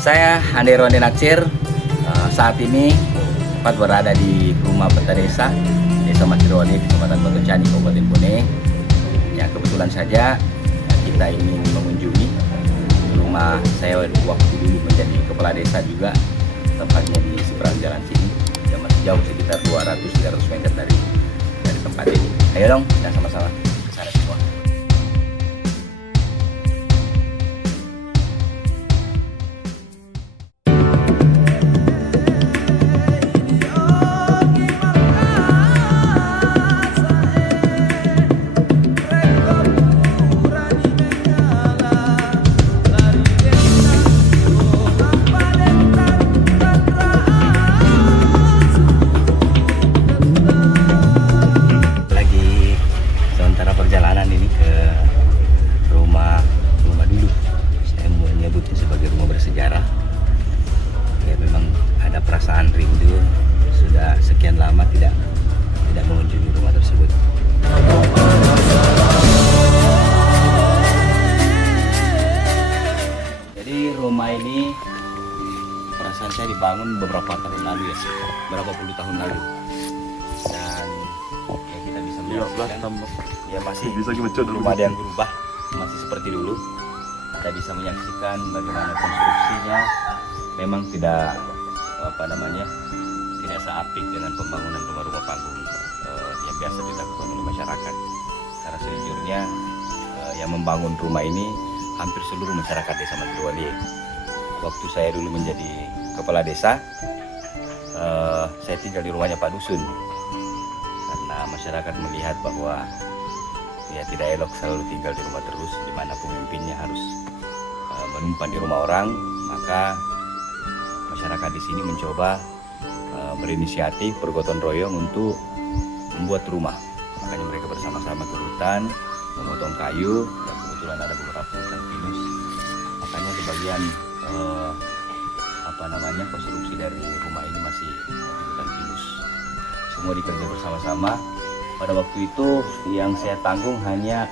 Saya Andi Roni Natsir, saat ini tepat berada di rumah Peta Desa Matirole, Kecamatan Batu Cani, Kabupaten Bone. Yang kebetulan saja kita ingin mengunjungi rumah saya waktu dulu menjadi kepala desa juga, tepatnya di seberang jalan sini. Yang masih jauh sekitar 200-300 meter dari tempat ini. Ayo dong, kita sama-sama ke sana semua. Perjalanan ini ke rumah dulu, saya menyebutnya sebagai rumah bersejarah. Ya, memang ada perasaan rindu, sudah sekian lama tidak mengunjungi rumah tersebut. Jadi rumah ini perasaan saya dibangun beberapa tahun lalu ya, berapa puluh tahun lalu. Dan ya kita bisa menyaksikan ya masih belum ada yang berubah, masih seperti dulu. Kita bisa menyaksikan bagaimana konstruksinya memang tidak tidak seapik dengan pembangunan rumah-rumah panggung yang biasa dilakukan oleh masyarakat. Karena sejujurnya yang membangun rumah ini hampir seluruh masyarakat Desa Matirole. Waktu saya dulu menjadi kepala desa, saya tinggal di rumahnya Pak Dusun. Karena masyarakat melihat bahwa ya tidak elok selalu tinggal di rumah terus, di mana pemimpinnya harus menumpang di rumah orang, maka masyarakat di sini mencoba berinisiatif bergotong royong untuk membuat rumah. Makanya mereka bersama-sama ke hutan, memotong kayu, dan kebetulan ada beberapa hutan pinus. Makanya di bagian konstruksi dari rumah ini masih hutan pinus. Semua dikerja bersama-sama. Pada waktu itu yang saya tanggung hanya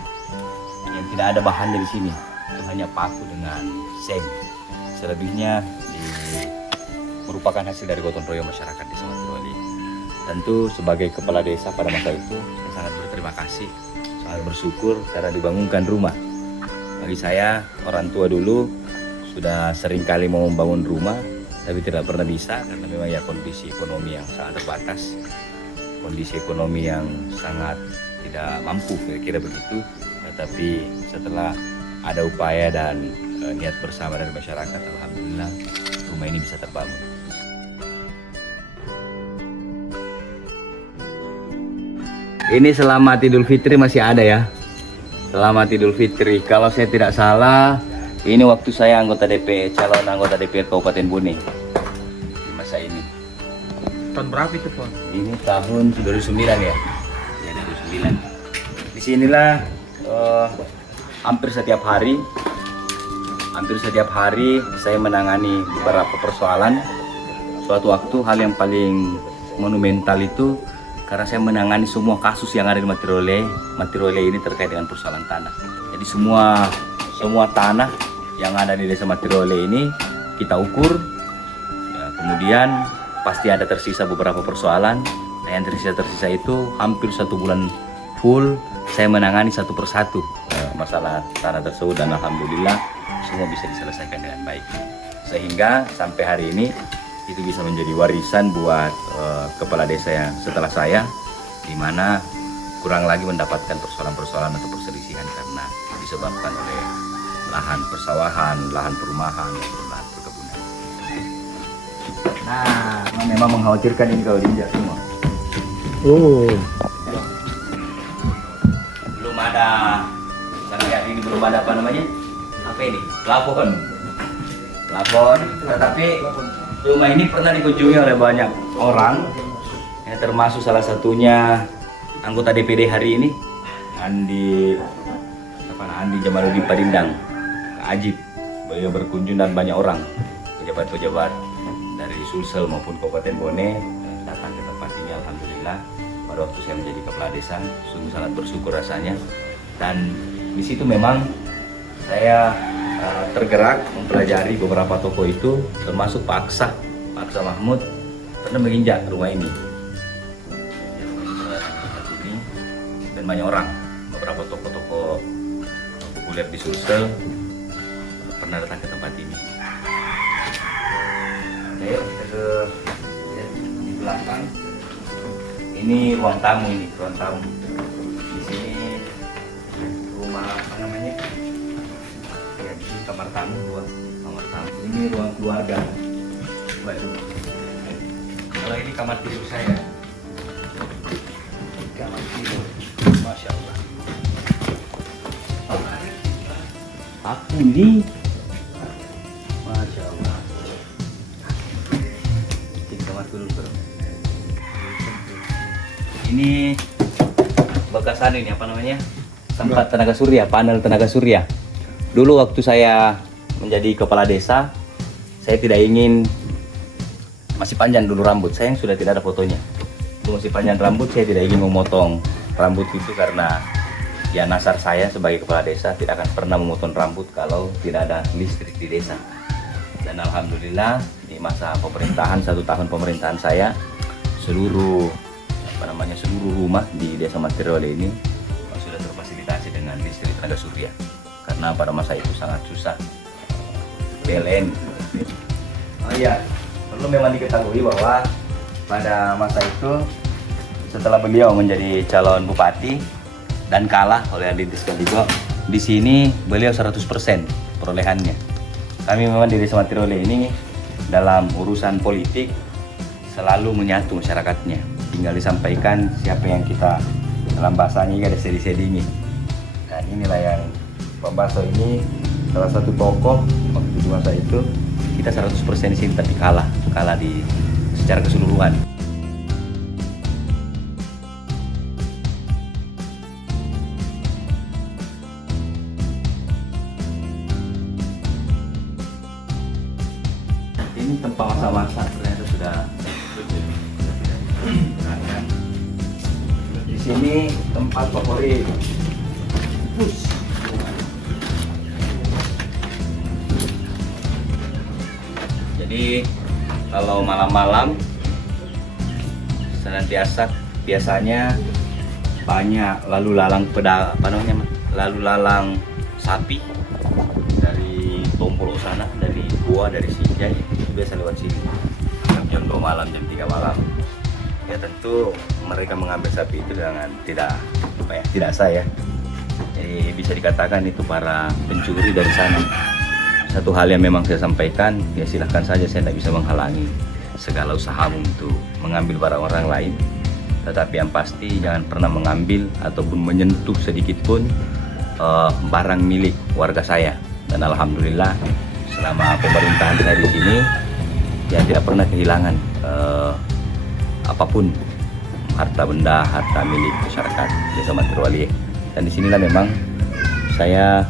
yang tidak ada bahan dari sini, itu hanya paku dengan seng. Selebihnya merupakan hasil dari gotong royong masyarakat Desa Matirole. Tentu sebagai kepala desa pada masa itu saya sangat berterima kasih, sangat bersyukur karena dibangunkan rumah. Bagi saya, orang tua dulu sudah sering kali mau membangun rumah, tapi tidak pernah bisa karena memang ya kondisi ekonomi yang sangat terbatas. Kondisi ekonomi yang sangat tidak mampu, kira-kira begitu. Tetapi setelah ada upaya dan niat bersama dari masyarakat, alhamdulillah rumah ini bisa terbangun. Ini selamat Idul Fitri masih ada ya. Selamat Idul Fitri. Kalau saya tidak salah, ini waktu saya calon anggota DPR Kabupaten Bone di masa ini. Tahun berapa itu, Pak? Ini tahun 2009 ya. Ya, 2009. Di sinilah hampir setiap hari saya menangani beberapa persoalan. Suatu waktu hal yang paling monumental itu karena saya menangani semua kasus yang ada di Matirole. Matirole ini terkait dengan persoalan tanah. Jadi semua tanah yang ada di Desa Matirole ini kita ukur. Ya, kemudian pasti ada tersisa beberapa persoalan. Nah, yang tersisa itu hampir 1 bulan full saya menangani satu persatu masalah tanah tersebut, dan alhamdulillah semua bisa diselesaikan dengan baik. Sehingga sampai hari ini itu bisa menjadi warisan buat kepala desa yang setelah saya, di mana kurang lagi mendapatkan persoalan-persoalan atau perselisihan karena disebabkan oleh lahan persawahan, lahan perumahan, maupun lahan perkebunan. Nah, memang mengkhawatirkan ini kalau diinjak semua. Belum ada, sampai hari ini belum ada apa ini? Plafon. Tetapi rumah ini pernah dikunjungi oleh banyak orang, ya, termasuk salah satunya anggota DPD hari ini, Andi Jamaludin Padindang, Ajib. Beliau berkunjung dan banyak orang, pejabat-pejabat dari Sulsel maupun Kabupaten Bone datang ke tempat ini. Alhamdulillah pada waktu saya menjadi kepala desa sungguh sangat bersyukur rasanya. Dan di situ memang saya tergerak mempelajari beberapa tokoh itu, termasuk Pak Aksa Mahmud pernah menginjak rumah ini. Dan banyak orang, beberapa tokoh-tokoh populer di Sulsel pernah datang ke tempat ini. Ayo kita ke di belakang. Ini ruang tamu Di sini rumah apa namanya? Ya, di sini kamar tamu, kamar tamu. Ini ruang keluarga. Waduh. Kalau ini kamar tidur saya. Kamar tidur. Masya Allah. Aku ini. Masya Allah. Ini kamar tidur. Ini bekas ini apa namanya? Tempat tenaga surya, panel tenaga surya. Dulu waktu saya menjadi kepala desa, saya tidak ingin masih panjang dulu rambut. Saya yang sudah tidak ada fotonya. Dulu masih panjang rambut, saya tidak ingin memotong rambut itu karena ya nasar saya sebagai kepala desa tidak akan pernah memotong rambut kalau tidak ada listrik di desa. Dan alhamdulillah di masa pemerintahan 1 tahun pemerintahan saya, seluruh rumah di Desa Matirole ini sudah terfasilitasi dengan listrik tenaga surya karena pada masa itu sangat susah PLN. Oh iya, perlu memang diketahui bahwa pada masa itu setelah beliau menjadi calon bupati dan kalah oleh Adintis Kaligo, di sini beliau 100% perolehannya. Kami memang di Desa Matirole ini dalam urusan politik selalu menyatu masyarakatnya. Tinggal disampaikan siapa yang kita dalam bahasanya ada sedi-sedingin. Dan inilah yang Pak Baso ini salah satu tokoh waktu di masa itu. Kita 100% di sini tapi kalah di secara keseluruhan. Ini tempat masak-masak ternyata sudah. Di sini tempat favorit. Jadi kalau malam-malam senantiasa biasanya banyak lalu lalang sapi dari Tompolo sana, dari Goa, dari Sinjai itu biasa lewat sini jam 2 malam, jam 3 malam. Ya tentu mereka mengambil sapi itu dengan tidak sah ya. Jadi bisa dikatakan itu para pencuri dari sana. Satu hal yang memang saya sampaikan, ya silahkan saja, saya tidak bisa menghalangi segala usaha untuk mengambil barang orang lain. Tetapi yang pasti jangan pernah mengambil ataupun menyentuh sedikit pun barang milik warga saya. Dan alhamdulillah selama pemerintahan saya di sini ya tidak pernah kehilangan apapun harta benda, harta milik masyarakat Desa Matirole. Dan disinilah memang saya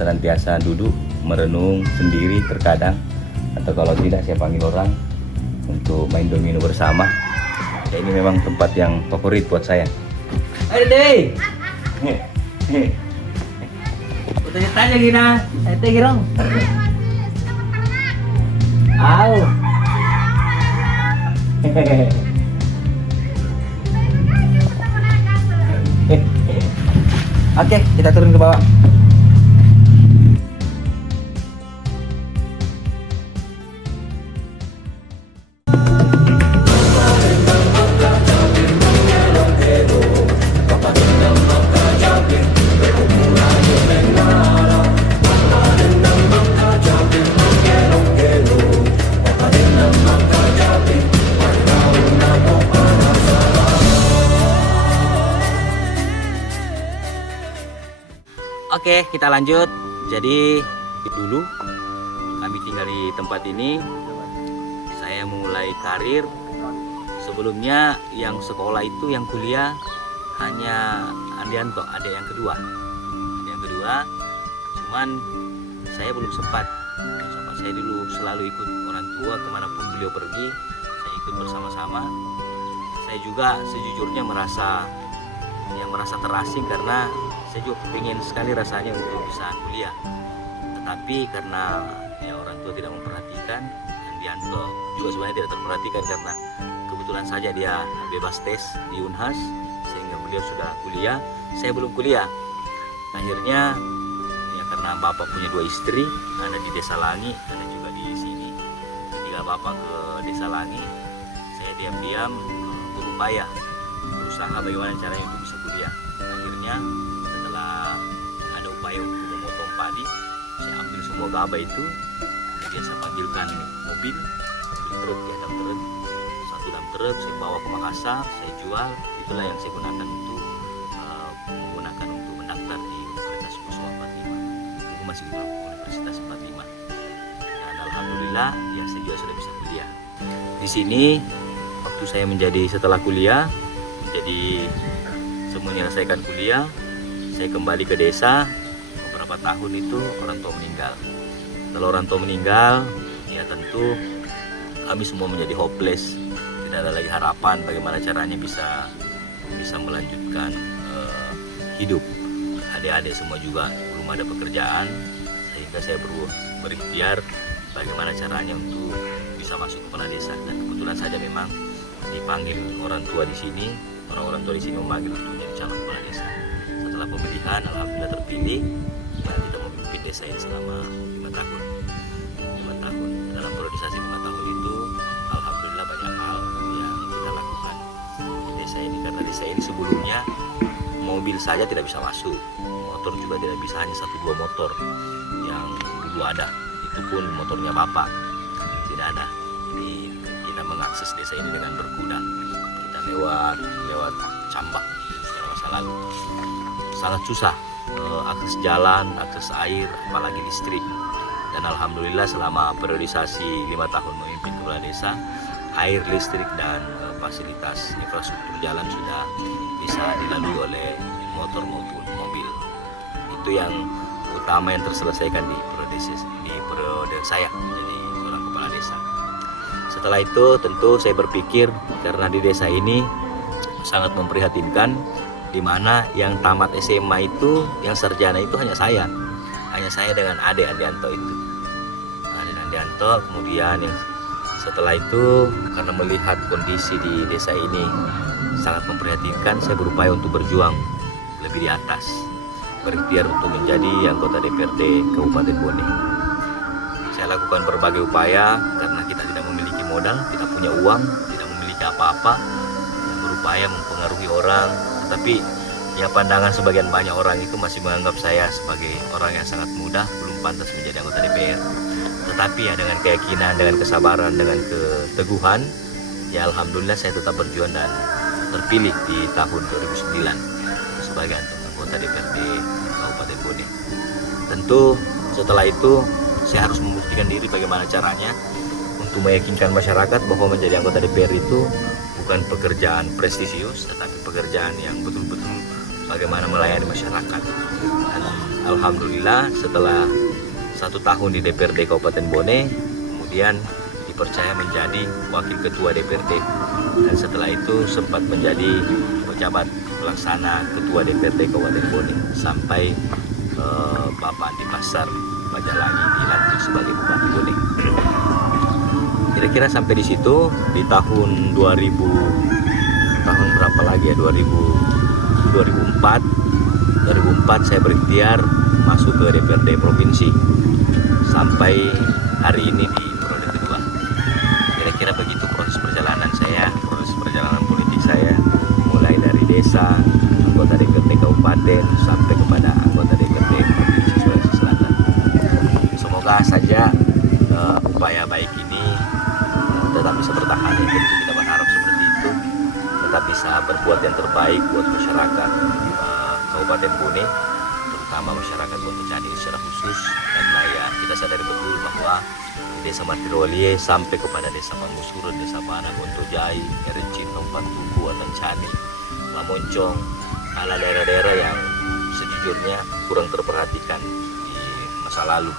senantiasa duduk merenung sendiri terkadang, atau kalau tidak saya panggil orang untuk main domino bersama. Ya ini memang tempat yang favorit buat saya. Ayo deh. Tanya gina, teh girong. Au. Oke, kita turun ke bawah. Oke, kita lanjut. Jadi dulu kami tinggal di tempat ini. Saya mulai karir. Sebelumnya yang sekolah itu, yang kuliah hanya Andianto, ada yang kedua. Cuman saya belum sempat. Saya dulu selalu ikut orang tua kemanapun beliau pergi. Saya ikut bersama-sama. Saya juga sejujurnya merasa terasing karena saya juga pengen sekali rasanya untuk bisa kuliah. Tetapi karena ya orang tua tidak memperhatikan, Andianto juga sebenarnya tidak terperhatikan karena kebetulan saja dia bebas tes di Unhas sehingga beliau sudah kuliah, saya belum kuliah. Akhirnya ya karena bapak punya 2 istri, ada di Desa Langi, ada juga di sini. Ketika bapak ke Desa Langi, saya diam-diam berupaya berusaha bagaimana caranya untuk bisa kuliah. Akhirnya setelah ada upaya untuk memotong padi, saya ambil semua gabah itu, kemudian saya panggilkan mobil truk, ya dump truk, 1 dump truk saya bawa ke Makassar, saya jual. Itulah yang saya gunakan untuk mendaftar di Universitas Yusuf 45. Itu masih Universitas 45. Dan alhamdulillah ya saya juga sudah bisa kuliah. Di sini waktu saya setelah kuliah menyelesaikan kuliah, saya kembali ke desa. Beberapa tahun itu orang tua meninggal. Setelah orang tua meninggal, ya tentu kami semua menjadi hopeless. Tidak ada lagi harapan bagaimana caranya bisa melanjutkan hidup. Adik-adik semua juga belum ada pekerjaan, sehingga saya berikhtiar bagaimana caranya untuk bisa masuk kepala desa. Dan kebetulan saja memang dipanggil orang tua di sini, orang-orang tua di sini memanggil untuk menjadi calon kepala desa. Setelah pemilihan, alhamdulillah terpilih, dan kita memimpin desa ini selama 5 tahun. 5 tahun. Dalam priorisasi 5 tahun itu, alhamdulillah banyak hal yang kita lakukan di desa ini. Karena desa ini sebelumnya mobil saja tidak bisa masuk, motor juga tidak bisa, hanya 1-2 motor yang dulu ada. Itu pun motornya bapak, tidak ada. Jadi kita mengakses desa ini dengan berkuda. Kita lewat cambak pada masa lalu. Sangat susah akses jalan, akses air, apalagi listrik. Dan alhamdulillah selama periodisasi 5 tahun memimpin kepala desa, air, listrik, dan fasilitas infrastruktur jalan sudah bisa dilalui oleh motor maupun mobil. Itu yang utama yang terselesaikan di periode saya menjadi seorang kepala desa. Setelah itu tentu saya berpikir, karena di desa ini sangat memprihatinkan, di mana yang tamat SMA itu, yang sarjana itu hanya saya dengan adik Andianto itu. Adik Andianto, kemudian yang setelah itu karena melihat kondisi di desa ini sangat memprihatinkan, saya berupaya untuk berjuang lebih di atas, berikhtiar untuk menjadi anggota DPRD Kabupaten Bone. Saya lakukan berbagai upaya karena kita tidak memiliki modal, tidak punya uang, tidak memiliki apa-apa, berupaya mempengaruhi orang. Tetapi ya pandangan sebagian banyak orang itu masih menganggap saya sebagai orang yang sangat muda, belum pantas menjadi anggota DPR. Tetapi ya dengan keyakinan, dengan kesabaran, dengan keteguhan, ya alhamdulillah saya tetap berjuang dan terpilih di tahun 2009 sebagai anggota DPRD Kabupaten Bone. Tentu setelah itu saya harus membuktikan diri bagaimana caranya untuk meyakinkan masyarakat bahwa menjadi anggota DPR itu bukan pekerjaan prestisius, tetapi pekerjaan yang betul-betul bagaimana melayani masyarakat. Dan alhamdulillah setelah 1 tahun di DPRD Kabupaten Bone, kemudian dipercaya menjadi wakil ketua DPRD, dan setelah itu sempat menjadi pejabat pelaksana ketua DPRD Kabupaten Bone sampai Bapak Andi Pasar Bajalangi dilantik sebagai Bupati Bone. Kira-kira sampai di situ di tahun 2000, tahun berapa lagi ya, 2004 saya berikhtiar masuk ke DPRD provinsi sampai hari ini di periode kedua. Kira-kira begitu proses perjalanan politik saya, mulai dari desa, anggota DPRD kabupaten sampai kepada anggota DPRD provinsi Sulawesi Selatan. Semoga saja upaya baik ini tetap bisa bertahan, ya tentu kita berharap seperti itu, tetap bisa berbuat yang terbaik buat masyarakat Kabupaten Bone, terutama masyarakat Bontejani secara khusus. Karena ya kita sadari betul bahwa di Desa Martirolye sampai kepada Desa Pangusur, Desa Pana, Bontojai, Erencin, Lompat Tugu, Atancani, Lamoncong, adalah daerah-daerah yang sejujurnya kurang terperhatikan di masa lalu.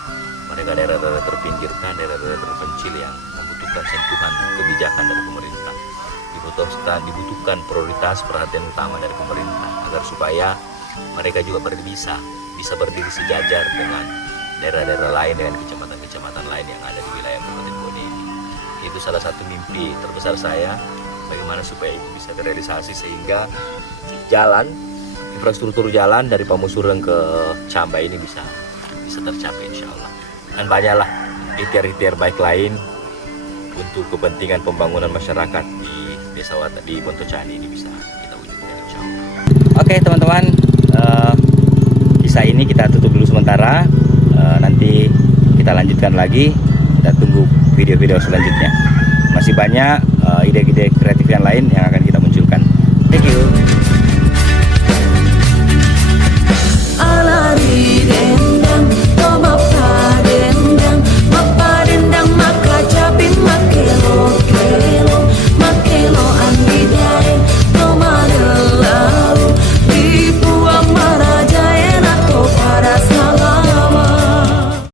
Mereka daerah-daerah terpinggirkan, daerah-daerah terpencil yang membutuhkan sentuhan kebijakan dari pemerintah. Dibutuhkan prioritas perhatian utama dari pemerintah agar supaya mereka juga bisa berdiri sejajar dengan daerah-daerah lain dengan kecamatan-kecamatan lain yang ada di wilayah Kabupaten Bone. Itu salah satu mimpi terbesar saya, bagaimana supaya itu bisa terrealisasi sehingga jalan, infrastruktur jalan dari Pamusureng ke Camba ini bisa tercapai insya Allah. Dan banyaklah ikhtiar-ikhtiar baik lain untuk kepentingan pembangunan masyarakat di Desa di Pontocani ini bisa kita wujudkan insya Allah. Oke teman-teman, kisah ini kita tutup dulu sementara. Nanti kita lanjutkan lagi. Kita tunggu video-video selanjutnya. Masih banyak ide-ide kreatif yang lain yang akan kita munculkan. Thank you.